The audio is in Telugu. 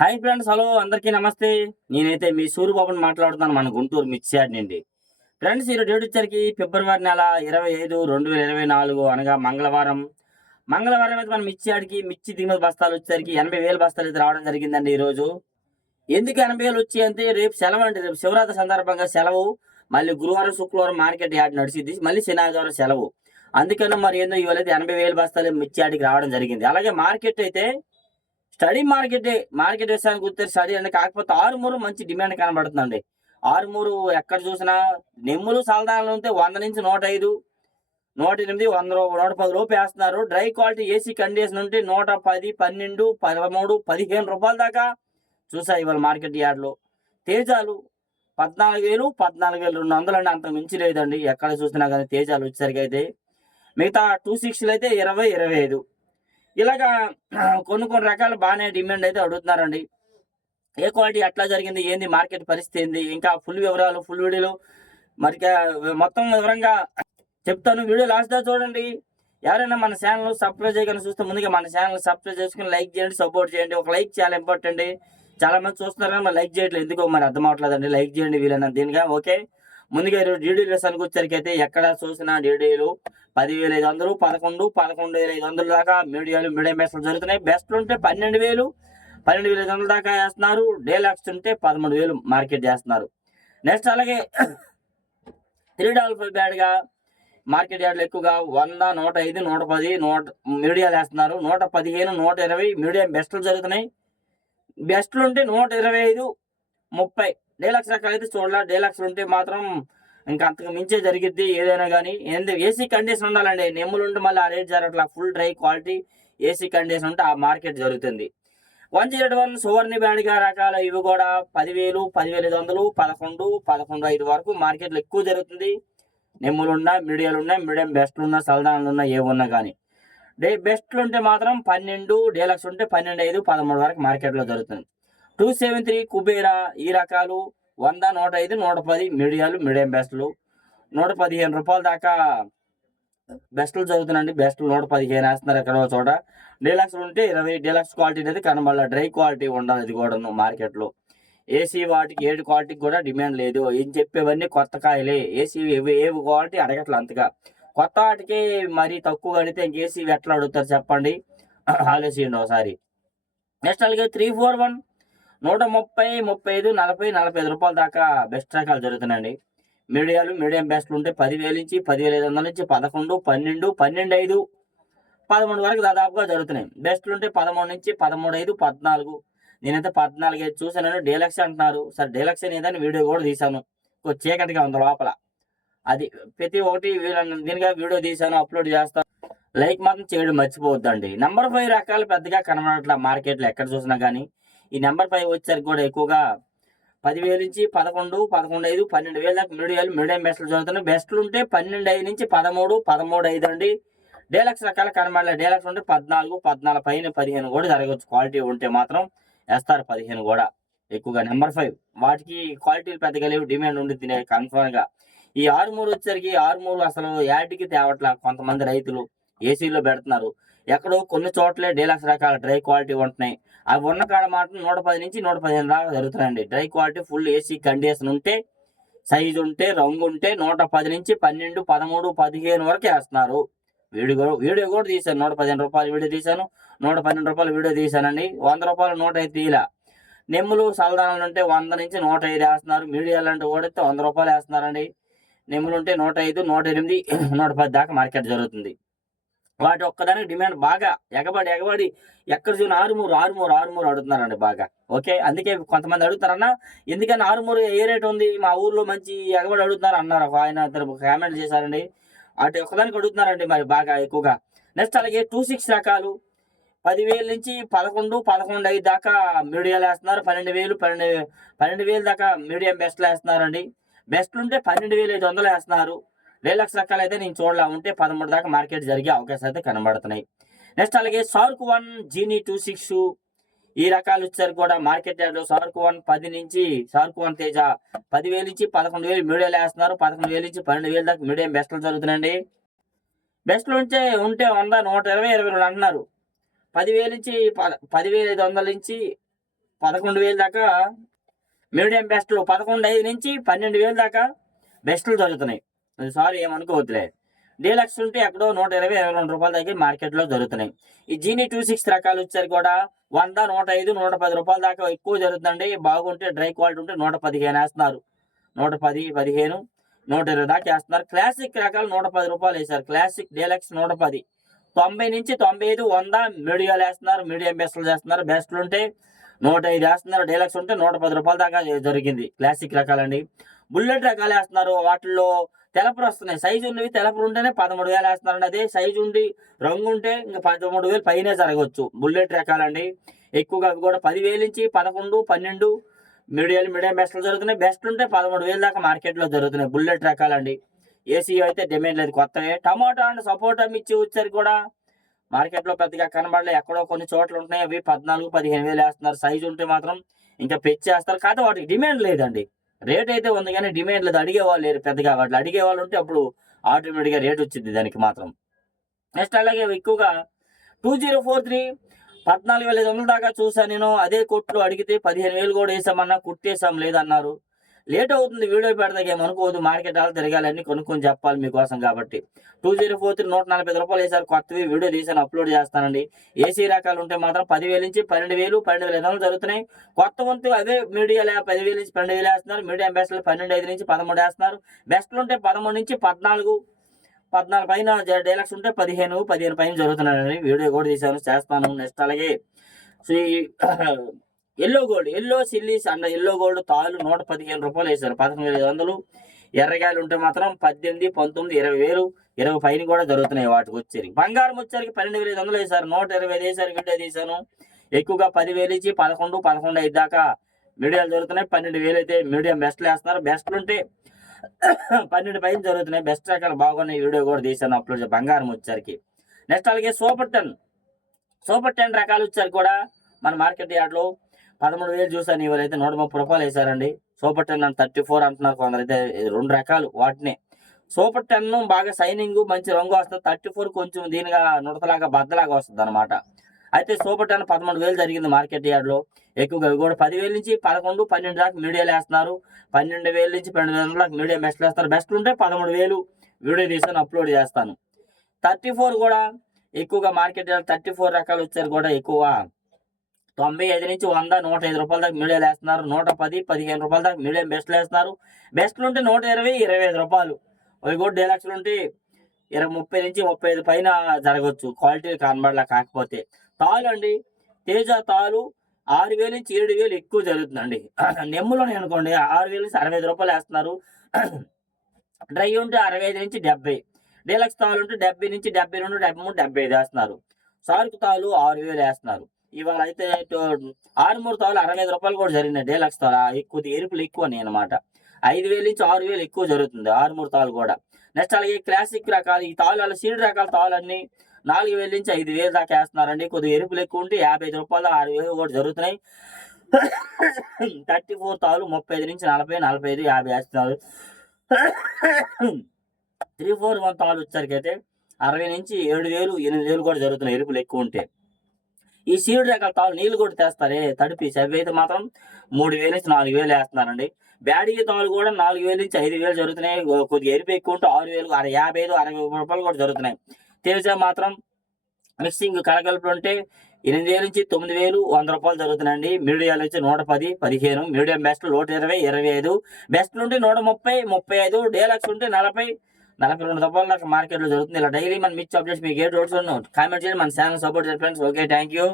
హాయ్ ఫ్రెండ్స్, హలో అందరికీ నమస్తే. నేనైతే మీ సూరిబాబుని మాట్లాడుతున్నాను, మన గుంటూరు మిర్చి యార్డ్ నుండి. ఫ్రెండ్స్, ఈరోజు డేట్ వచ్చరికి ఫిబ్రవరి నెల 25, 2024 అనగా మంగళవారం. మంగళవారం అయితే మన మిర్చి యార్డ్కి మిర్చి దిగుమతి బస్తాలు వచ్చేసరికి 80,000 బస్తాలు అయితే రావడం జరిగిందండి ఈరోజు. ఎందుకు 80,000 వచ్చాయి అంటే రేపు సెలవు అండి. రేపు శివరాత్రి సందర్భంగా సెలవు. మళ్ళీ గురువారం, శుక్రవారం మార్కెట్ యార్డ్ నడిచిద్ది. మళ్ళీ శని, ఆదివారం సెలవు. అందుకని మరి ఏందో ఇవాళ 80,000 బస్తాలు మిర్చి యార్డ్కి రావడం జరిగింది. అలాగే మార్కెట్ అయితే స్టడీ మార్కెట్ విషయానికి వస్తే స్టడీ అంటే కాకపోతే ఆరుమూరు మంచి డిమాండ్ కనబడుతుందండి. ఆరుమూరు ఎక్కడ చూసినా నెమ్ములు సలదానాలు ఉంటే 100 నుంచి 105, 108, 100, 110 లోపు వేస్తున్నారు. డ్రై క్వాలిటీ ఏసీ కండిషన్ ఉంటే 110, 12, 13, 15 రూపాయల దాకా చూసా ఇవాళ మార్కెట్ యార్డ్లో. తేజాలు 14,000, 14,200 అండి, అంత మించి లేదండి ఎక్కడ చూసినా కానీ. తేజాలు వచ్చేసరికి అయితే మిగతా 26 అయితే 20, 25 ఇలాగా కొన్ని రకాలు బాగానే డిమాండ్ అయితే అడుగుతున్నారండి. ఏ క్వాలిటీ ఎట్లా జరిగింది, ఏంది మార్కెట్ పరిస్థితి ఏంది, ఇంకా ఫుల్ వివరాలు ఫుల్ వీడియోలు మరి మొత్తం వివరంగా చెప్తాను. వీడియో లాస్ట్ దా చూడండి. ఎవరైనా మన ఛానల్ సబ్స్క్రైబ్ చేయకుండా చూస్తే ముందుగా మన ఛానల్ సబ్స్క్రైబ్ చేసుకుని లైక్ చేయండి, సపోర్ట్ చేయండి. ఒక లైక్ చాలా ఇంపార్టెంట్. చాలా మంది చూస్తున్నారు కానీ మరి లైక్ చేయట్లేదు, ఎందుకో మరి అర్థం అవట్లేదండి. లైక్ చేయండి వీలైనంత దీనిగా. ఓకే, ముందుగా డీడీ రేసానికి వచ్చరికి అయితే ఎక్కడ చూసినా డీడీలు 10,500, 11, 11,500 దాకా మీడియం బెస్ట్లు జరుగుతున్నాయి. బెస్ట్లు ఉంటే 12,000, 12,500 దాకా వేస్తున్నారు. డేలాక్స్ ఉంటే 13,000 మార్కెట్ చేస్తున్నారు. నెక్స్ట్ అలాగే $3 బ్యాడ్గా మార్కెట్ యార్డ్లో ఎక్కువగా 100, 105, 110 మీడియాలు వేస్తున్నారు. 115, 120 మీడియం బెస్ట్లు జరుగుతున్నాయి. బెస్ట్లు ఉంటే 125, 30. డీలక్స్ రకాలు అయితే చూడాల. డీలక్స్ ఉంటే మాత్రం ఇంకా అంతకు మించే జరిగిద్ది ఏదైనా కానీ. ఏసీ కండిషన్ ఉండాలండి. నెమ్ములు ఉంటే మళ్ళీ ఆ రేట్ జరగట్లా. Full dry quality AC condition ఉంటే ఆ మార్కెట్ జరుగుతుంది. 101 సువర్ణ బ్యాడ్గా రకాలు ఇవి కూడా 10,000, 10,500, 11, 11,500 వరకు మార్కెట్లో ఎక్కువ జరుగుతుంది. నెమ్ములున్నా, మీడియాలున్నా, మీడియం బెస్ట్లు ఉన్నా, సల్దానాలు ఉన్నా, ఏమున్నా కానీ. బెస్ట్లు ఉంటే మాత్రం 12, డీలక్స్ ఉంటే 12,500, 13 వరకు మార్కెట్లో జరుగుతుంది. 273 కుబేరా ఈ రకాలు 100, 105, 110 మీడియాలు, మీడియం బెస్ట్లు 115 రూపాయల దాకా బెస్ట్లు జరుగుతున్నాయండి. బెస్ట్లు 115 వేస్తున్నారు ఎక్కడో చోట. డీలక్స్ ఉంటే 20. డీలక్స్ క్వాలిటీ అనేది కనబడాలి, డ్రై క్వాలిటీ ఉండాలి. అది కూడా మార్కెట్లో ఏసీ వాటికి ఏడు క్వాలిటీకి కూడా డిమాండ్ లేదు. ఏం చెప్పేవన్నీ కొత్త కాయలే. ఏసీ ఏవి క్వాలిటీ అడగట్లే అంతగా. కొత్త వాటికి మరీ తక్కువ అడిగితే ఇంకేసీ ఎట్లా అడుగుతారు చెప్పండి, ఆలోచించండి ఒకసారి. నెక్స్ట్ అలాగే 341 130, 35, 40, 45 రూపాయల దాకా బెస్ట్ రకాలు జరుగుతున్నాయండి. మీడియాలు, మీడియం బెస్ట్లు ఉంటే 10,000 నుంచి 10,500 నుంచి 11, 12, 12,500, 13 వరకు దాదాపుగా జరుగుతున్నాయి. బెస్ట్లు ఉంటే 13 నుంచి 13,500, 14. నేనైతే 14,500 చూసాను. డీలక్స్ అంటున్నారు. సరే డీలక్స్ అనేదాన్ని వీడియో కూడా తీశాను. చీకటిగా ఉంది లోపల. అది ప్రతి ఒక్కటి దీనిగా వీడియో తీశాను, అప్లోడ్ చేస్తాను. లైక్ మాత్రం చేయడం మర్చిపోవద్దండి. నెంబర్ 5 రకాలు పెద్దగా కనబడట్ల మార్కెట్లో ఎక్కడ చూసినా కానీ. ఈ నెంబర్ 5 వచ్చేసరికి కూడా ఎక్కువగా 10,000 నుంచి 11, 11,500, 12,000 దాకా మీడియం బెస్ట్లు చదువుతున్నాయి. బెస్ట్లు ఉంటే 12,500 నుంచి 13, 13,500 అండి. డీలక్స్ రకాలు కనబడలే. డీలక్స్ ఉంటే 14, 14 పైన 15 కూడా జరగవచ్చు. క్వాలిటీ ఉంటే మాత్రం వేస్తారు 15 కూడా ఎక్కువగా. నెంబర్ 5 వాటికి క్వాలిటీలు పెద్దగా లేవు, డిమాండ్ ఉండి కన్ఫర్మ్గా. ఈ ఆరుమూరు వచ్చేసరికి ఆరుమూరు అసలు యాడ్కి తేవట్ల. కొంతమంది రైతులు ఏసీలో పెడుతున్నారు. ఎక్కడో కొన్ని చోట్లే డీలక్స్ రకాల డ్రై క్వాలిటీ ఉంటున్నాయి. అవి ఉన్న కాడ మాత్రం 110 నుంచి 115 దాకా జరుగుతున్నాయండి. Dry quality full AC condition ఉంటే, సైజు ఉంటే, రంగు ఉంటే 110 నుంచి 12, 13, 15 వరకు వేస్తున్నారు. వీడియో కూడా తీశాను. 115 రూపాయలు వీడియో తీశాను, 112 రూపాయలు వీడియో తీశానండి. 100 రూపాయలు 105 తీలా. నెమ్ములు సలదానాలు ఉంటే 100 నుంచి 105 వేస్తున్నారు. మీడియాలు అంటే ఓడితే 100 రూపాయలు వేస్తున్నారండి. నెమ్ములు ఉంటే 105, 108, 110 దాకా మార్కెట్ జరుగుతుంది. వాటి ఒక్కదానికి డిమాండ్ బాగా ఎగబడి ఎక్కడ చూసిన ఆరుమూరు అడుగుతున్నారండి బాగా. ఓకే, అందుకే కొంతమంది అడుగుతారన్న, ఎందుకని ఆరుమూరు ఏ రేట్ ఉంది, మా ఊర్లో మంచి ఎగబడి అడుగుతున్నారు అన్నారు. ఆయన కామెంట్ చేశారండి. అటు ఒక్కదానికి అడుగుతున్నారండి మరి బాగా ఎక్కువగా. నెక్స్ట్ అలాగే 26 రకాలు 10,000 నుంచి 11, 11,500 దాకా మీడియాలు వేస్తున్నారు. 12,000, 12,000 దాకా మీడియం బెస్ట్లు వేస్తున్నారండి. బెస్ట్లు ఉంటే 12,500 వేస్తున్నారు. డీలక్స్ రకాలు అయితే నేను చూడలా, ఉంటే 13 దాకా మార్కెట్ జరిగే అవకాశాలు అయితే కనబడుతున్నాయి. నెక్స్ట్ అలాగే సార్క్ 1, జీనీ 26 ఈ రకాలు వచ్చారు కూడా మార్కెట్ యార్డ్లో. సార్క్ 1 10 నుంచి సార్క్ 1 తేజ 10,000 నుంచి 11,000 మీడియాలు వేస్తున్నారు. 11,000 నుంచి 12,000 దాకా మీడియం బెస్ట్లు జరుగుతున్నాయండి. బెస్ట్లు ఉంటే 100, 120, 22 అంటున్నారు. 10,000 నుంచి 10,500 నుంచి 11,000 దాకా మీడియం బెస్ట్లు, 11,500 నుంచి 12,000 దాకా బెస్ట్లు దొరుకుతున్నాయి. సారీ ఏమనుకోవద్దులే. డీలక్స్ ఉంటే ఎక్కడో 120, 22 రూపాయల దగ్గర మార్కెట్లో దొరుకుతున్నాయి. ఈ జీనీ 26 రకాలు వచ్చారు కూడా 100, 105, 110 రూపాయల దాకా ఎక్కువ జరుగుతుందండి. బాగుంటే డ్రై క్వాలిటీ ఉంటే 115 వేస్తున్నారు. 110, 15, 120 దాకా వేస్తున్నారు. క్లాసిక్ రకాలు 110 రూపాయలు వేశారు. క్లాసిక్ డీలక్స్ 110, 90 నుంచి 95, 100 మీడియాలు వేస్తున్నారు. మీడియం బెస్ట్లు చేస్తున్నారు. బెస్ట్లు ఉంటే 105 వేస్తున్నారు. డీలక్స్ ఉంటే 110 రూపాయల దాకా జరిగింది. క్లాసిక్ రకాలండి. బుల్లెట్ రకాలు వేస్తున్నారు. వాటిల్లో తెలపరు వస్తున్నాయి. సైజు ఉన్నవి తెలపరు ఉంటేనే 13,000 వేస్తున్నారండి. అదే సైజు ఉండి రంగు ఉంటే ఇంకా 13,000 పైనే జరగవచ్చు. బుల్లెట్ రకాలండి. ఎక్కువగా అవి కూడా 10,000 నుంచి 11, 12 మీడియం బెస్ట్లు జరుగుతున్నాయి. బెస్ట్ ఉంటే 13,000 దాకా మార్కెట్లో జరుగుతున్నాయి. బుల్లెట్ రకాలండి. ఏసీ అయితే డిమాండ్ లేదు, కొత్తవే. టమాటా అండ్ సపోటా మిర్చి వచ్చారు కూడా మార్కెట్లో పెద్దగా కనబడలే. ఎక్కడో కొన్ని చోట్ల ఉంటున్నాయి. అవి 14, 15,000 వేస్తున్నారు. సైజు ఉంటే మాత్రం ఇంకా పెంచేస్తారు. కాకపోతే వాటికి డిమాండ్ లేదండి. రేట్ అయితే ఉంది కానీ డిమాండ్ లేదు. అడిగేవాళ్ళు లేరు పెద్దగా. వాటిలో అడిగేవాళ్ళు ఉంటే అప్పుడు ఆటోమేటిక్గా రేట్ వచ్చింది దానికి మాత్రం. నెక్స్ట్ అలాగే ఎక్కువగా 2043 14,500 దాకా చూసాను నేను. అదే కొట్లు అడిగితే 15,000 కూడా వేసామన్నా కుట్టేసాం లేదన్నారు. లేట్ అవుతుంది వీడియో పెడతాకేమనుకోదు. మార్కెట్ వాళ్ళు తిరగాలని కొనుక్కొని చెప్పాలి మీకోసం కాబట్టి. 2043 145 రూపాయలు వేసారు. కొత్తవి వీడియో తీసాను, అప్లోడ్ చేస్తానండి. ఏసీ రకాలు ఉంటే మాత్రం 10,000 నుంచి 12,000, 12,500 జరుగుతున్నాయి. కొత్త వంతు అదే మీడియా 10,000 నుంచి 12,000 వేస్తున్నారు. మీడియం బెస్ట్లు 12,500 నుంచి 13 వేస్తున్నారు. బెస్ట్లు ఉంటే 13 నుంచి 14, 14 పైన. డీలక్స్ ఉంటే 15, 15 పైన జరుగుతున్నాయండి. వీడియో కూడా తీసాను, చేస్తాను. నెక్స్ట్ అలాగే ఎల్లో గోల్డ్, ఎల్లో సిల్లీస్ అండ్ ఎల్లో గోల్డ్ తాళ్ళు 115 రూపాయలు వేశారు. 11,500. ఎర్రగాయలు ఉంటే మాత్రం 18, 19, 20,000, 20 పైన కూడా జరుగుతున్నాయి. వాటికి వచ్చేది బంగారం వచ్చేసరికి 12,500 వేశారు. 125 వేశారు. వీడియో తీశాను. ఎక్కువగా 10,000 నుంచి 11, 11,500 దాకా మీడియాలు జరుగుతున్నాయి. 12,000 అయితే మీడియం బెస్ట్లు వేస్తున్నారు. బెస్ట్లు ఉంటే 12 పైన జరుగుతున్నాయి. బెస్ట్ రకాలు బాగున్నాయి. వీడియో కూడా తీశాను, అప్లోడ్. బంగారం వచ్చేసరికి నెక్స్ట్ అలాగే సూపర్ 10 రకాలు వచ్చారు కూడా మన మార్కెట్ యార్డ్లో 13,000 చూసాను. ఇవాళైతే 130 రూపాయలు వేశారండి. సూపర్ 10 అండ్ 34 అంటున్నారు కొందరైతే. 2 రకాలు వాటినే. సూపర్ 10 బాగా సైనింగ్ మంచి రంగు వస్తుంది. 34 కొంచెం దీనిగా నుడతలాగా బద్దలాగా వస్తుంది అనమాట. అయితే సూపర్ 10 13,000 జరిగింది మార్కెట్ యార్డ్లో. ఎక్కువగా కూడా 10,000 నుంచి 11, 12 దాకా మీడియాలు వేస్తున్నారు. 12,000 నుంచి 12,500 దాకా మీడియం బెస్ట్లు వేస్తారు. బెస్ట్లు ఉంటే 13,000 వీడియో తీసాను, అప్లోడ్ చేస్తాను. 34 కూడా ఎక్కువగా మార్కెట్ యార్డ్ 34 రకాలు వచ్చారు కూడా ఎక్కువ. 95 నుంచి 100, 105 రూపాయల దాకా మీడియాలు వేస్తున్నారు. 110, 15 రూపాయల దాకా మీడియం బెస్ట్లు వేస్తున్నారు. బెస్ట్లు ఉంటే 120, 25 రూపాయలు. అవి కూడా డీలక్స్లు ఉంటే 30 నుంచి 35 పైన జరగవచ్చు. క్వాలిటీ కనబడలా. కాకపోతే తాలు అండి, తేజ తాలు 6,000 నుంచి 7,000 ఎక్కువ జరుగుతుందండి. నెమ్ములోనే అనుకోండి 6,000 నుంచి 65 రూపాయలు వేస్తున్నారు. డ్రై ఉంటే 65 నుంచి 70. డీలక్స్ తాలు ఉంటే 70 నుంచి 72, 73, 75 వేస్తున్నారు. సారుకు తాలు 6,000 వేస్తున్నారు. ఇవాళ అయితే ఆరుమూరు తాలు 65 రూపాయలు కూడా జరిగినాయి. డీలక్స్ తాలు కొద్దిగా ఎరుపులు ఎక్కువ అనమాట. 5,000 నుంచి 6,000 ఎక్కువ జరుగుతుంది ఆరుమూరు తాలు కూడా. నెక్స్ట్ అలాగే క్లాసిక్ రకాలు ఈ తాళ్ళు సీడ్ రకాల తాళ్ళన్నీ 4,000 నుంచి 5,000 దాకా వేస్తున్నారండి. కొద్దిగా ఎరుపులు ఎక్కువ ఉంటే 55 రూపాయలు, 6,000 కూడా జరుగుతున్నాయి. 34 తాళ్ళు 35 నుంచి 40, 45, 50 వేస్తున్నారు. 341 తాళ్ళు వచ్చేసరికి అయితే 60 నుంచి 7,000, 8,000 కూడా జరుగుతున్నాయి ఎరుపులు ఎక్కువ ఉంటే. ఈ సీడ్ రకాల తాళ్ళు నీళ్ళు కూడా తెస్తారే తడిపి, అవి అయితే మాత్రం 3,000 నుంచి 4,000 వేస్తున్నారండి. బ్యాడీ తాళ్ళు కూడా 4,000 నుంచి 5,000 జరుగుతున్నాయి. కొద్దిగా ఎరుపు ఎక్కువ ఉంటే 6,000, 55, 60 రూపాయలు కూడా జరుగుతున్నాయి. తేజ మాత్రం మిక్సింగ్ కలగలుపులు ఉంటే 8,000 నుంచి 9,000, 100 రూపాయలు జరుగుతున్నాయండి. మీడియాలు వచ్చి 110, 15. మీడియం బెస్ట్లు 120, 25. బెస్ట్లు ఉంటే 130, 35. డీలక్స్ ఉంటే 40, 42 రూపాయలు దాకా మార్కెట్లో జరుగుతుంది. ఇలా డైలీ మన మిర్చి అప్డేట్స్ మీకు ఏ డౌట్స్ కామెంట్ చేయండి. మన ఛానల్ సపోర్ట్ చేయండి ఫ్రెండ్స్. Okay, thank you.